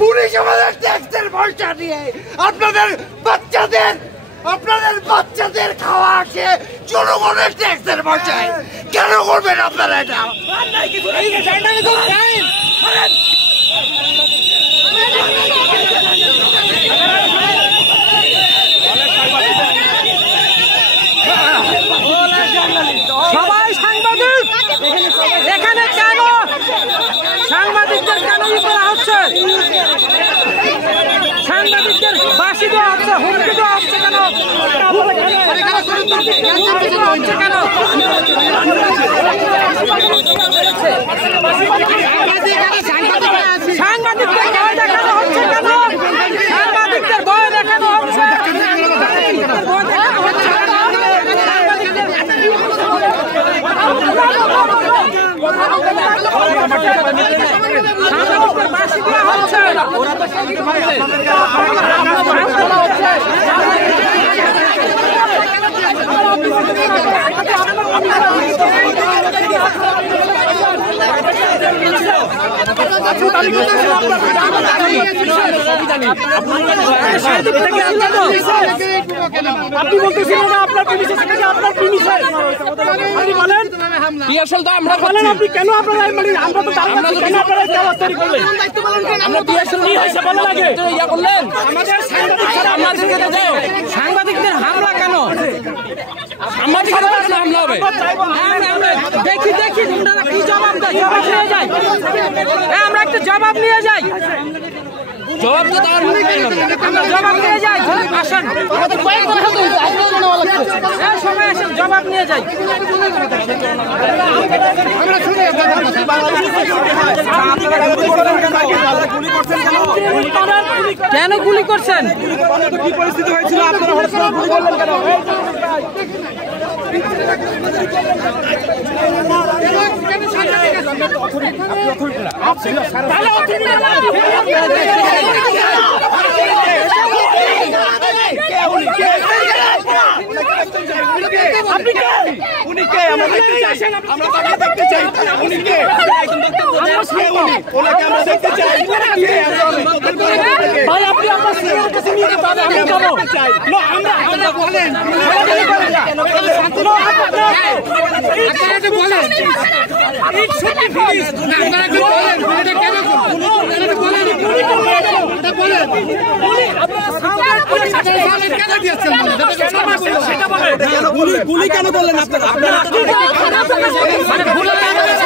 Police আমাদের ট্যাক্সের পয়সা নিয়ে আপনাদের বাচ্চাদের খাওয়া আসে জনগণের ট্যাক্সের পয়সায়। কেন করবেন আপনারা এটা? সবাই সাংবাদিক, এখানে কেন সাংবাদিকদের কেন করা হচ্ছে? সাংবাদিকদের বাসি দেওয়া হচ্ছে, হুমকি দেওয়া হচ্ছে কেন? সাংবাদিকদের ভয় দেখানো হচ্ছে কেন? সাংবাদিকদের ভয় দেখানো হচ্ছে। আপনি বলতেছিলেন না আপনার পুলিশের থেকে আপনার পুলিশের আপনি বলেন পিএসএল তো আমরা বলেন আপনি কেন আপনারা মানে আমরা তো আমরা কেন আপনারা এই অবস্থা করলেন? আমরা পিএসএল কি হইছে বলা লাগে ইয়া করলেন আমাদের সাংবাদিকদের হামলা কেন? সাংবাদিকদের হামলা হবে দেখি আপনারা কি জবাব দেয়? জবাব নিয়ে যাই, আমরা একটা জবাব নিয়ে যাই। জবাব তো দেওয়ার আমরা জবাব নিয়ে যাই। আসেন আমাদের কয়েক কথা বলতে এই সময় আসেন জবাব নিয়ে যাই। আমরা শুনে কেন গুলি করছেন? কি পরিস্থিতি হয়েছিল আপনারা হঠাৎ করে গুলি করলেন কেন? আপনি কে? উনি কে? আমরা দেখতে চাই, আমরা তাকে দেখতে চাই। উনি কে? ওনাকে আমরা দেখতে চাই। ভাই আপনি আপনার সিনিয়র কাছে নিয়ে যাবেন, আমি যাব না। আমরা বলেন বলেন ইট শুড বি ফিনিশ। না আপনারা কি বলেন এটা কেন বলেন বলেন উনি আপনারা সামনে কেন দিয়েছেন? সেটা বলেন গুলি কেন বললেন আপনারা? আপনারা মানে ভুল কেন বলেন?